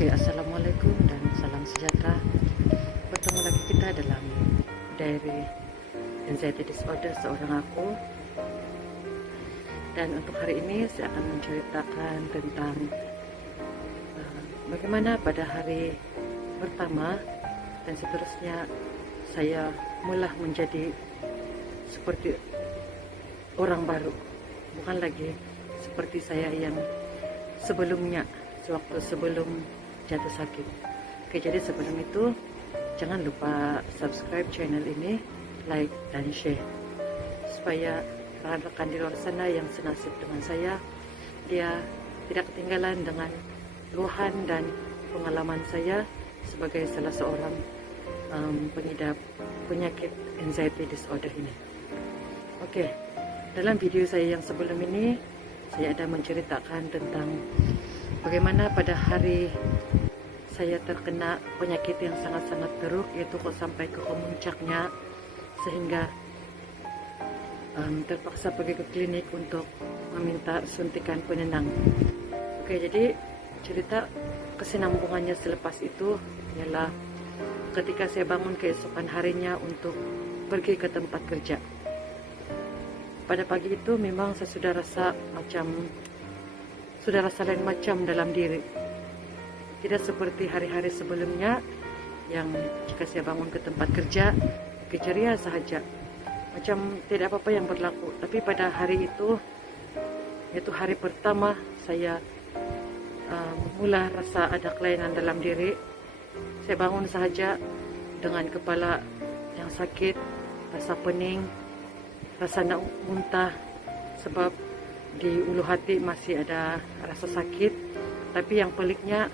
Oke, assalamualaikum dan salam sejahtera. Bertemu lagi kita dalam diary anxiety disorder seorang aku. Dan untuk hari ini saya akan menceritakan tentang bagaimana pada hari pertama dan seterusnya saya mula menjadi seperti orang baru, bukan lagi seperti saya yang sebelumnya, sewaktu sebelum jatuh sakit. Oke, jadi sebelum itu jangan lupa subscribe channel ini, like dan share, supaya rekan-rekan di luar sana yang senasib dengan saya, dia tidak ketinggalan dengan luahan dan pengalaman saya sebagai salah seorang pengidap penyakit anxiety disorder ini. Oke, dalam video saya yang sebelum ini saya ada menceritakan tentang bagaimana pada hari saya terkena penyakit yang sangat-sangat teruk, yaitu kok sampai ke puncaknya sehingga terpaksa pergi ke klinik untuk meminta suntikan penenang. Oke, jadi cerita kesinambungannya selepas itu ialah ketika saya bangun keesokan harinya untuk pergi ke tempat kerja. Pada pagi itu memang saya sudah rasa lain macam dalam diri. Tidak seperti hari-hari sebelumnya yang jika saya bangun ke tempat kerja, keceria sahaja, macam tidak apa-apa yang berlaku. Tapi pada hari itu, yaitu hari pertama, saya mula rasa ada kelainan dalam diri. Saya bangun sahaja dengan kepala yang sakit, rasa pening, rasa nak muntah, sebab di ulu hati masih ada rasa sakit. Tapi yang peliknya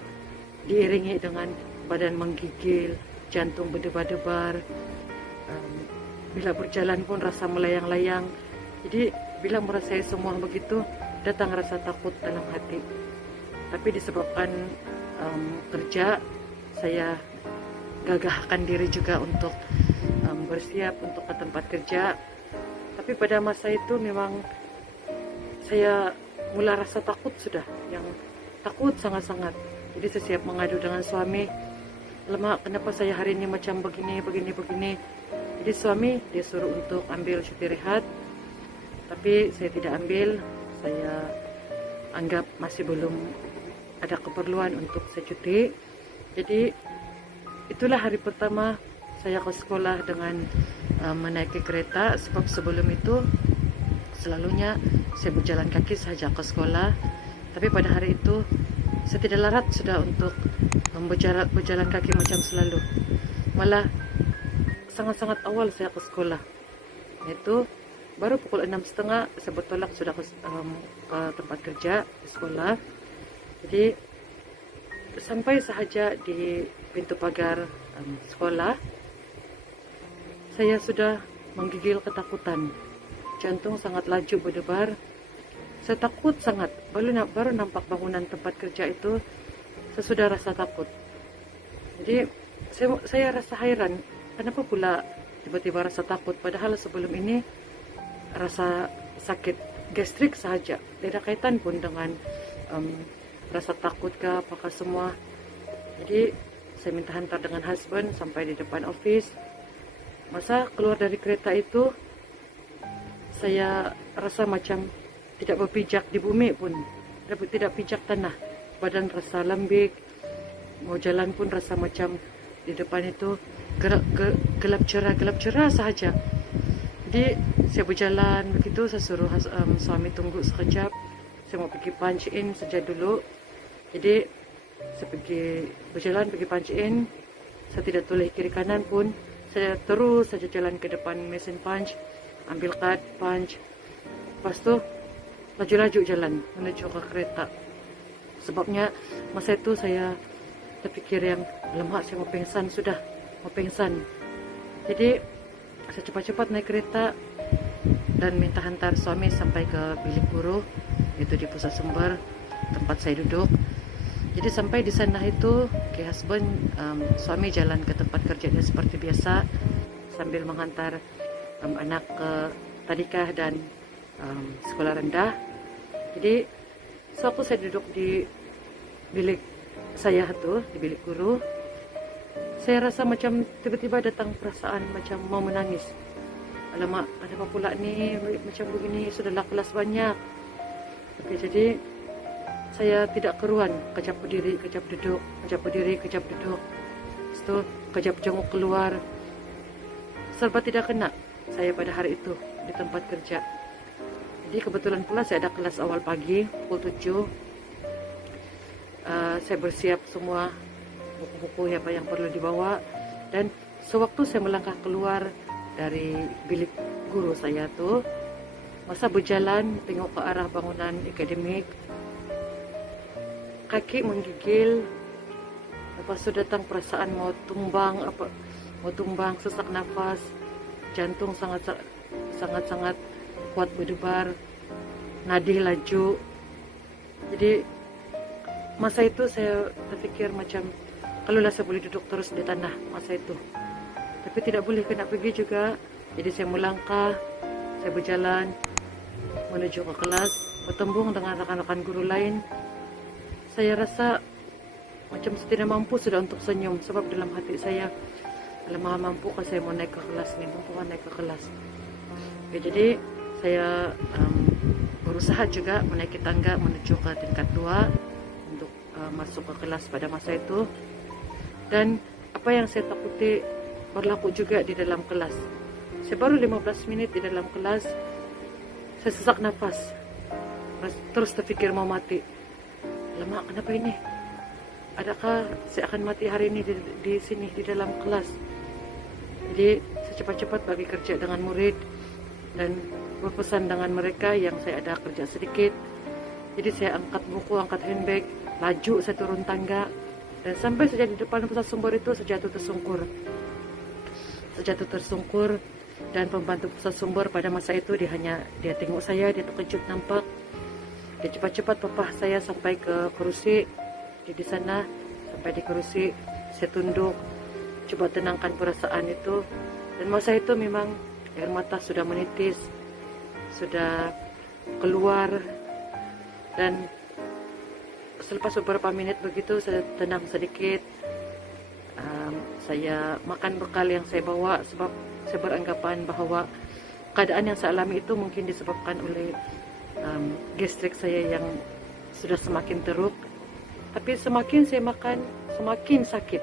diiringi dengan badan menggigil, jantung berdebar-debar, bila berjalan pun rasa melayang-layang. Jadi bila merasai semua begitu, datang rasa takut dalam hati. Tapi disebabkan kerja, saya gagahkan diri juga untuk bersiap untuk ke tempat kerja. Tapi pada masa itu memang saya mula rasa takut sudah, yang takut sangat-sangat. Jadi saya siap mengadu dengan suami, "Lemak, kenapa saya hari ini macam begini. Jadi suami dia suruh untuk ambil cuti rehat, tapi saya tidak ambil. Saya anggap masih belum ada keperluan untuk saya cuti. Jadi itulah hari pertama saya ke sekolah dengan menaiki kereta, sebab sebelum itu selalunya saya berjalan kaki sahaja ke sekolah. Tapi pada hari itu saya tidak larat sudah untuk berjalan kaki macam selalu. Malah sangat-sangat awal saya ke sekolah, yaitu baru pukul 6.30 saya bertolak sudah ke tempat kerja di sekolah. Jadi sampai sahaja di pintu pagar sekolah, saya sudah menggigil ketakutan. Jantung sangat laju berdebar. Saya takut sangat. Baru nampak bangunan tempat kerja itu, saya sudah rasa takut. Jadi saya rasa hairan, kenapa pula tiba-tiba rasa takut, padahal sebelum ini rasa sakit gastrik sahaja, tidak kaitan pun dengan rasa takut ke apakah semua. Jadi saya minta hantar dengan husband sampai di depan office. Masa keluar dari kereta itu, saya rasa macam tidak berpijak di bumi pun, tidak pijak tanah. Badan rasa lembik, mau jalan pun rasa macam di depan itu gelap cerah sahaja. Jadi saya berjalan begitu, saya suruh suami tunggu sekejap. Saya mau pergi punch in saja dulu. Jadi saya pergi punch in. Saya tidak toleh kiri kanan pun. Saya terus saja jalan ke depan mesin punch, ambil kad punch. Lepas tu laju-laju jalan menuju ke kereta. Sebabnya masa itu saya terfikir yang lemak, saya mau pingsan sudah, mau pingsan. Jadi saya cepat-cepat naik kereta dan minta hantar suami sampai ke bilik guru, itu di pusat sumber tempat saya duduk. Jadi sampai di sana itu, husband, suami jalan ke tempat kerjanya seperti biasa sambil menghantar anak ke tadikah dan sekolah rendah. Jadi sewaktu saya duduk di bilik saya tuh di bilik guru, saya rasa macam tiba-tiba datang perasaan macam mau menangis. Alamak, ada apa pula ni, macam begini, sudahlah kelas banyak. Okay, jadi saya tidak keruan, kejap berdiri, kejap duduk, kejap berdiri, kejap duduk. Lepas tu, kejap jenguk keluar. Serba tidak kena saya pada hari itu di tempat kerja. Jadi kebetulan pula saya ada kelas awal pagi, pukul 7. Saya bersiap semua buku-buku apa yang perlu dibawa. Dan sewaktu saya melangkah keluar dari bilik guru saya tuh, masa berjalan tengok ke arah bangunan akademik, kaki menggigil, lepas tu datang perasaan mau tumbang, sesak nafas, jantung sangat kuat berdebar, nadi laju. Jadi masa itu saya terfikir macam kalaulah saya boleh duduk terus di tanah masa itu, tapi tidak boleh, kena pergi juga. Jadi saya melangkah, saya berjalan menuju ke kelas, bertembung dengan rekan-rekan guru lain. Saya rasa macam saya tidak mampu sudah untuk senyum, sebab dalam hati saya, alamak, mampukah saya mau naik ke kelas ni, mampukah naik ke kelas. Okay, jadi saya berusaha juga menaiki tangga menuju ke tingkat 2 untuk masuk ke kelas pada masa itu. Dan apa yang saya takuti berlaku juga di dalam kelas. Saya baru 15 minit di dalam kelas, saya sesak nafas, terus terfikir mau mati. Lama, kenapa ini? Adakah saya akan mati hari ini di sini di dalam kelas? Jadi saya cepat-cepat bagi kerja dengan murid dan berpesan dengan mereka yang saya ada kerja sedikit. Jadi saya angkat buku, angkat handbag, laju saya turun tangga, dan sampai saya di depan pusat sumber itu saya jatuh tersungkur. Dan pembantu pusat sumber pada masa itu dia tengok saya, dia terkejut nampak. Dia cepat-cepat papah saya sampai ke kerusi. Di sana sampai di kerusi, saya tunduk, coba tenangkan perasaan itu. Dan masa itu memang air mata sudah menitis, sudah keluar. Dan selepas beberapa menit begitu saya tenang sedikit. Saya makan bekal yang saya bawa, sebab saya beranggapan bahawa keadaan yang saya alami itu mungkin disebabkan oleh gastrik saya yang sudah semakin teruk. Tapi semakin saya makan, semakin sakit.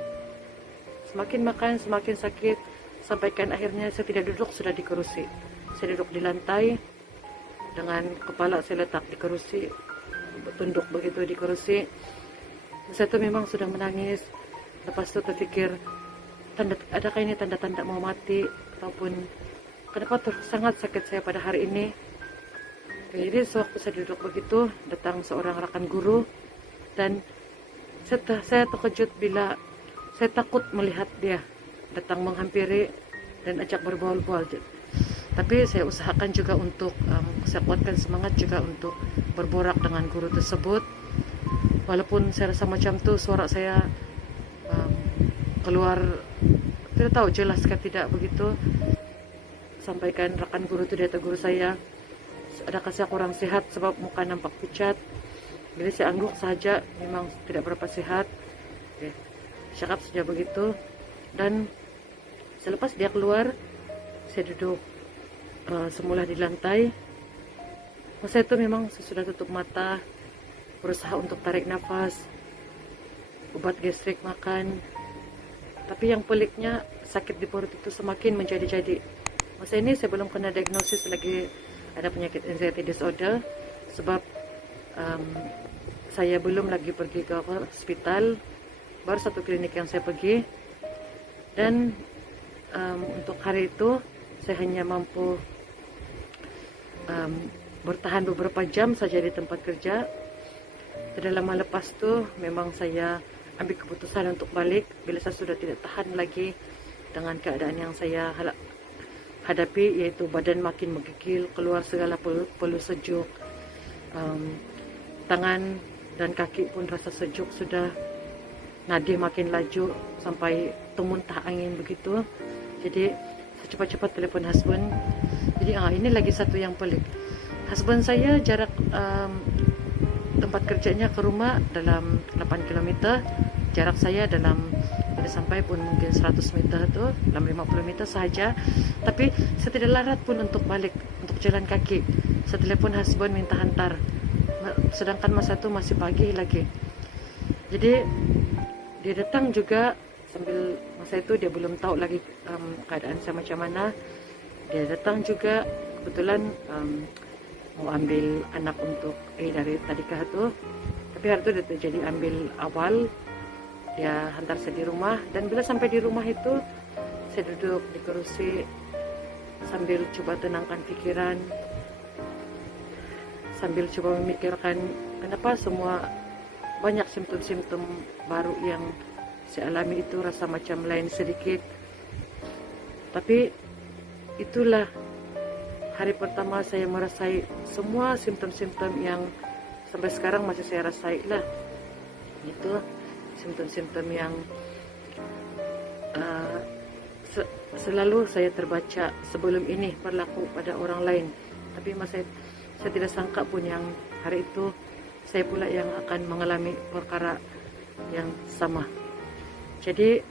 Semakin makan, semakin sakit. Sampaikan akhirnya saya tidak duduk, sudah di kerusi. Saya duduk di lantai dengan kepala saya letak di kerusi, tunduk begitu di kerusi. Saya itu memang sudah menangis. Lepas itu terfikir, adakah ini tanda-tanda mau mati, ataupun kenapa sangat sakit saya pada hari ini. Jadi sewaktu saya duduk begitu, datang seorang rekan guru, dan saya terkejut bila saya takut melihat dia datang menghampiri dan ajak berbual-bual. Tapi saya usahakan juga untuk saya kuatkan semangat juga untuk berborak dengan guru tersebut. Walaupun saya rasa macam tu suara saya keluar tidak tahu jelas ke tidak begitu. Sampaikan rekan guru itu, dia tegur saya, adakah saya kurang sehat sebab muka nampak pucat. Jadi saya angguk saja, memang tidak berapa sehat. Cakap saja begitu. Dan selepas dia keluar, saya duduk semula di lantai. Masa itu memang saya sudah tutup mata, berusaha untuk tarik nafas, obat gastrik makan. Tapi yang peliknya, sakit di perut itu semakin menjadi-jadi. Masa ini saya belum kena diagnosis lagi ada penyakit anxiety disorder, sebab saya belum lagi pergi ke hospital. Baru satu klinik yang saya pergi. Dan untuk hari itu saya hanya mampu bertahan beberapa jam saja di tempat kerja. Tidak lama lepas tu memang saya ambil keputusan untuk balik bila saya sudah tidak tahan lagi dengan keadaan yang saya hadapi, yaitu badan makin menggigil, keluar segala peluh sejuk, tangan dan kaki pun rasa sejuk sudah, nadi makin laju sampai termuntah angin begitu. Jadi saya cepat-cepat telefon husband. Jadi ini lagi satu yang pelik. Husband saya jarak tempat kerjanya ke rumah dalam 8 km, jarak saya dalam tidak sampai pun mungkin 100 meter tuh, dalam 50 meter saja. Tapi saya tidak larat pun untuk balik, untuk jalan kaki. Saya telepon husband minta hantar, sedangkan masa itu masih pagi lagi. Jadi dia datang juga sambil masa itu dia belum tahu lagi keadaan saya macam mana. Dia datang juga kebetulan mau ambil anak untuk dari tadika tu, tapi hari itu dia jadi ambil awal. Dia hantar saya di rumah, dan bila sampai di rumah itu saya duduk di kerusi sambil coba tenangkan pikiran, sambil coba memikirkan kenapa semua banyak simptom-simptom baru yang saya alami itu rasa macam lain sedikit. Tapi itulah hari pertama saya merasai semua simptom-simptom yang sampai sekarang masih saya rasai lah. Itu simptom-simptom yang selalu saya terbaca sebelum ini berlaku pada orang lain. Tapi saya tidak sangka pun yang hari itu saya pula yang akan mengalami perkara yang sama. Jadi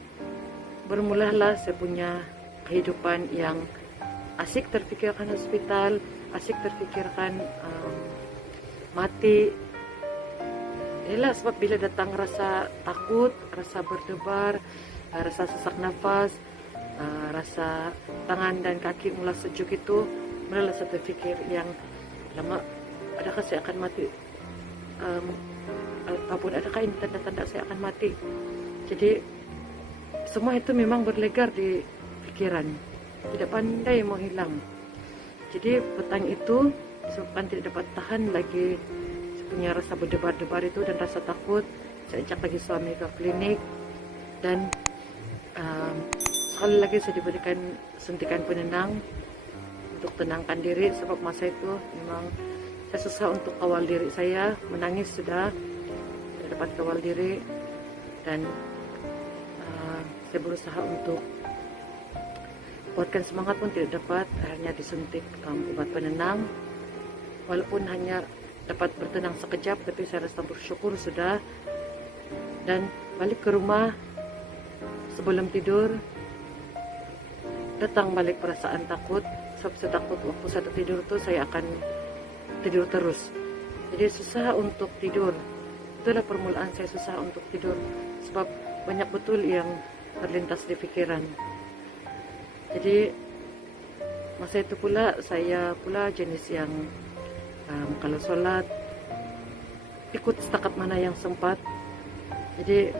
bermulalah saya punya kehidupan yang asik terfikirkan hospital, asik terfikirkan mati. Inilah sebab bila datang rasa takut, rasa berdebar, rasa sesak nafas, rasa tangan dan kaki mula sejuk itu, mulalah saya terfikir yang lama, adakah saya akan mati? Ataupun adakah ini tanda-tanda saya akan mati? Jadi semua itu memang berlegar di pikiran, tidak pandai mau hilang. Jadi petang itu disebabkan tidak dapat tahan lagi punya rasa berdebar-debar itu dan rasa takut, saya ajak lagi suami ke klinik, dan sekali lagi saya diberikan suntikan penenang untuk tenangkan diri, sebab masa itu memang saya susah untuk kawal diri saya, menangis sudah tidak dapat kawal diri, dan saya berusaha untuk kuatkan semangat pun tidak dapat. Akhirnya disuntik obat penenang, walaupun hanya dapat bertenang sekejap, tapi saya rasa bersyukur sudah. Dan balik ke rumah, sebelum tidur datang balik perasaan takut, sebab saya takut waktu saya tidur tuh saya akan tidur terus. Jadi susah untuk tidur. Itulah permulaan saya susah untuk tidur, sebab banyak betul yang terlintas di pikiran. Jadi masa itu pula saya pula jenis yang kalau sholat ikut setakat mana yang sempat. Jadi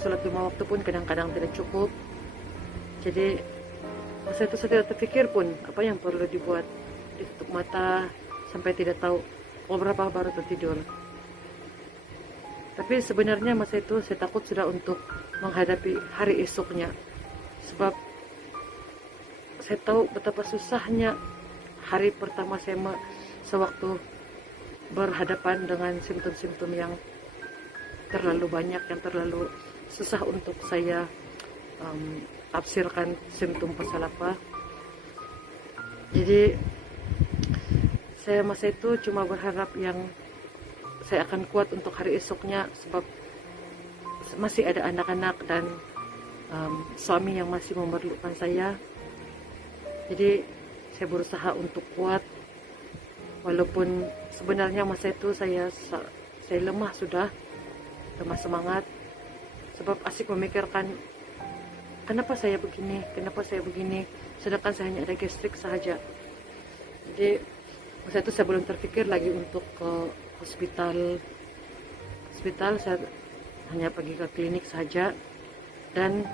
sholat 5 waktu pun kadang-kadang tidak cukup. Jadi masa itu saya tidak terfikir pun apa yang perlu dibuat, ditutup mata sampai tidak tahu berapa baru tertidur. Tapi sebenarnya masa itu saya takut sudah untuk menghadapi hari esoknya, sebab saya tahu betapa susahnya hari pertama saya sewaktu berhadapan dengan simptom-simptom yang terlalu banyak, yang terlalu susah untuk saya tafsirkan simptom pasal apa. Jadi saya masa itu cuma berharap yang saya akan kuat untuk hari esoknya, sebab masih ada anak-anak dan suami yang masih memerlukan saya. Jadi saya berusaha untuk kuat, walaupun sebenarnya masa itu saya lemah sudah, lemah semangat, sebab asik memikirkan kenapa saya begini, sedangkan saya hanya ada gastrik sahaja. Jadi masa itu saya belum terfikir lagi untuk ke hospital, saya hanya pergi ke klinik saja. Dan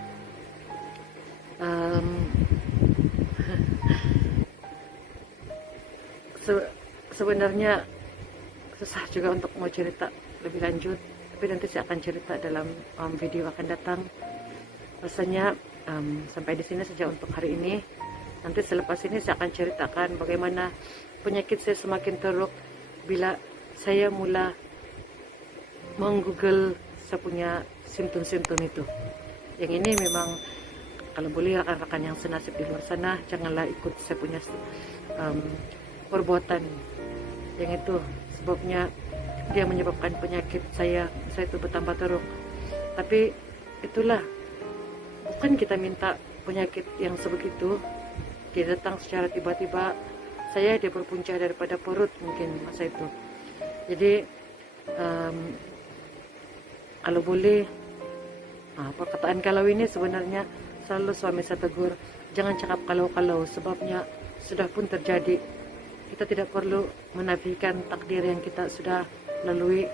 sebenarnya susah juga untuk mau cerita lebih lanjut, tapi nanti saya akan cerita dalam video akan datang. Rasanya sampai di sini saja untuk hari ini. Nanti selepas ini saya akan ceritakan bagaimana penyakit saya semakin teruk bila saya mula menggoogle saya punya simptom-simptom itu. Yang ini memang kalau boleh rekan-rekan yang senasib di luar sana, janganlah ikut saya punya perbuatan yang itu, sebabnya dia menyebabkan penyakit saya itu bertambah teruk. Tapi itulah, bukan kita minta penyakit yang sebegitu, dia datang secara tiba-tiba. Dia berpunca daripada perut mungkin masa itu. Jadi kalau boleh, perkataan kalau ini sebenarnya selalu suami saya tegur, jangan cakap kalau-kalau, sebabnya sudah pun terjadi. Kita tidak perlu menafikan takdir yang kita sudah lalui.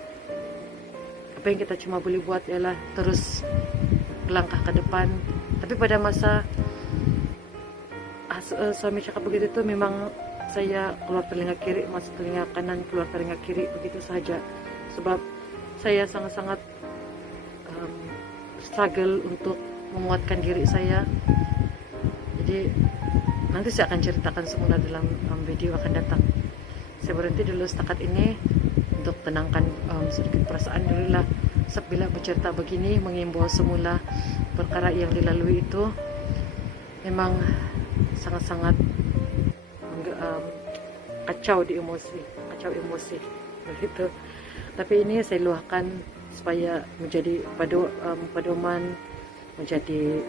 Apa yang kita cuma boleh buat ialah terus melangkah ke depan. Tapi pada masa suami cakap begitu itu, memang saya keluar telinga kiri, masuk telinga kanan, keluar telinga kiri, begitu saja. Sebab saya sangat-sangat struggle untuk menguatkan diri saya. Jadi nanti saya akan ceritakan semula dalam video akan datang. Saya berhenti dulu setakat ini untuk tenangkan sedikit perasaan dulu lah. Sebab bila bercerita begini, mengimbau semula perkara yang dilalui itu memang sangat-sangat kacau emosi begitu. Tapi ini saya luahkan supaya menjadi pedoman, menjadi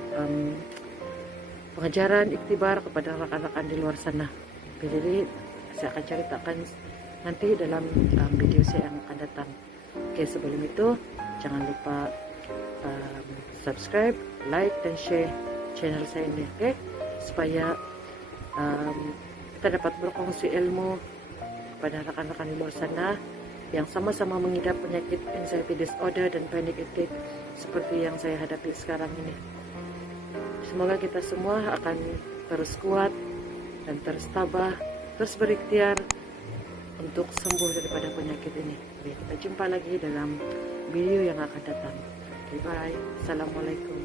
pengajaran, iktibar kepada rekan-rekan di luar sana. Jadi saya akan ceritakan nanti dalam video saya yang akan datang. Oke, sebelum itu jangan lupa subscribe, like, dan share channel saya ini, oke? Supaya kita dapat berkongsi ilmu kepada rekan-rekan di luar sana yang sama-sama mengidap penyakit anxiety disorder dan panic attack seperti yang saya hadapi sekarang ini. Semoga kita semua akan terus kuat dan terus tabah, terus berikhtiar untuk sembuh daripada penyakit ini. Kita jumpa lagi dalam video yang akan datang. Bye. Assalamualaikum.